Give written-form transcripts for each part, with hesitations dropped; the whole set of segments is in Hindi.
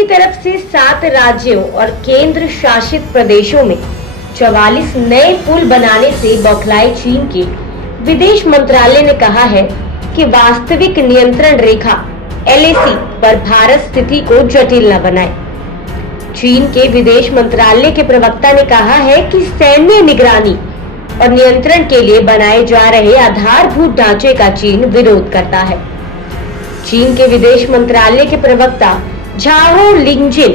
की तरफ से 7 राज्यों और केंद्र शासित प्रदेशों में 44 नए पुल बनाने से बौखलाए चीन के विदेश मंत्रालय ने कहा है कि वास्तविक नियंत्रण रेखा LAC पर भारत स्थिति को जटिल न बनाए। चीन के विदेश मंत्रालय के प्रवक्ता ने कहा है कि सैन्य निगरानी और नियंत्रण के लिए बनाए जा रहे आधारभूत ढांचे का चीन विरोध करता है। चीन के विदेश मंत्रालय के प्रवक्ता झाओ लिंगजिन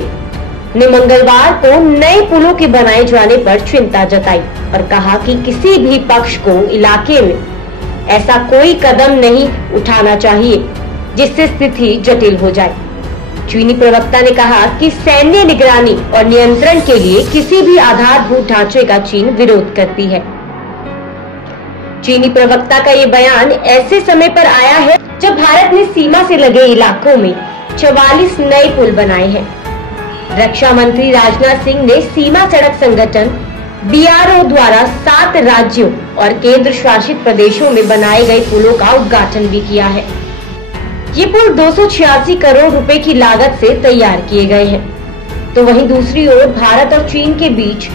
ने मंगलवार को नए पुलों के बनाए जाने पर चिंता जताई और कहा कि किसी भी पक्ष को इलाके में ऐसा कोई कदम नहीं उठाना चाहिए जिससे स्थिति जटिल हो जाए। चीनी प्रवक्ता ने कहा कि सैन्य निगरानी और नियंत्रण के लिए किसी भी आधारभूत ढांचे का चीन विरोध करती है। चीनी प्रवक्ता का ये बयान ऐसे समय पर आया है जब भारत ने सीमा से लगे इलाकों में 44 नए पुल बनाए हैं। रक्षा मंत्री राजनाथ सिंह ने सीमा सड़क संगठन BRO द्वारा 7 राज्यों और केंद्र शासित प्रदेशों में बनाए गए पुलों का उद्घाटन भी किया है। ये पुल 286 करोड़ रुपए की लागत से तैयार किए गए हैं। तो वहीं दूसरी ओर भारत और चीन के बीच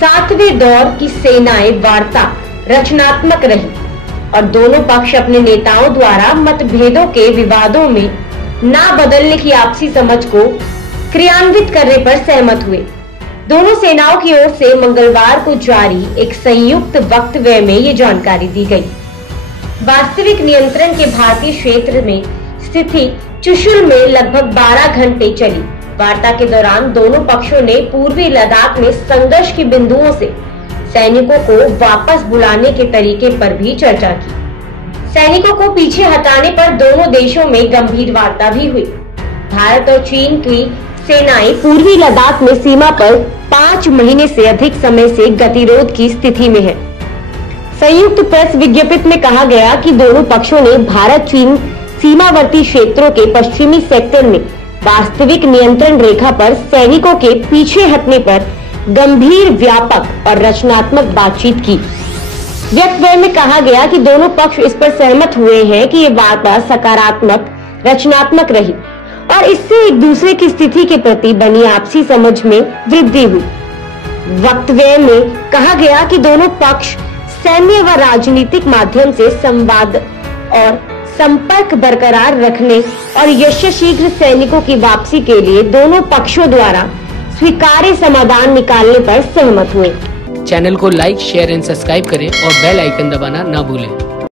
7वें दौर की सेनाएं वार्ता रचनात्मक रही और दोनों पक्ष अपने नेताओं द्वारा मतभेदों के विवादों में ना बदलने की आपसी समझ को क्रियान्वित करने पर सहमत हुए। दोनों सेनाओं की ओर से मंगलवार को जारी एक संयुक्त वक्तव्य में ये जानकारी दी गई। वास्तविक नियंत्रण के भारतीय क्षेत्र में स्थिति चुशुल में लगभग 12 घंटे चली। वार्ता के दौरान दोनों पक्षों ने पूर्वी लद्दाख में संघर्ष के बिंदुओं से सैनिकों को वापस बुलाने के तरीके पर भी चर्चा की। सैनिकों को पीछे हटाने पर दोनों देशों में गंभीर वार्ता भी हुई। भारत और चीन की सेनाएं पूर्वी लद्दाख में सीमा पर 5 महीने से अधिक समय से गतिरोध की स्थिति में है। संयुक्त प्रेस विज्ञप्ति में कहा गया कि दोनों पक्षों ने भारत चीन सीमावर्ती क्षेत्रों के पश्चिमी सेक्टर में वास्तविक नियंत्रण रेखा पर सैनिकों के पीछे हटने पर गंभीर, व्यापक और रचनात्मक बातचीत की। वक्तव्य में कहा गया कि दोनों पक्ष इस पर सहमत हुए हैं कि ये वार्ता सकारात्मक, रचनात्मक रही और इससे एक दूसरे की स्थिति के प्रति बनी आपसी समझ में वृद्धि हुई। वक्तव्य में कहा गया कि दोनों पक्ष सैन्य व राजनीतिक माध्यम से संवाद और संपर्क बरकरार रखने और यथाशीघ्र सैनिकों की वापसी के लिए दोनों पक्षों द्वारा स्वीकार्य समाधान निकालने पर सहमत हुए। चैनल को लाइक, शेयर एंड सब्सक्राइब करें और बेल आइकन दबाना ना भूलें।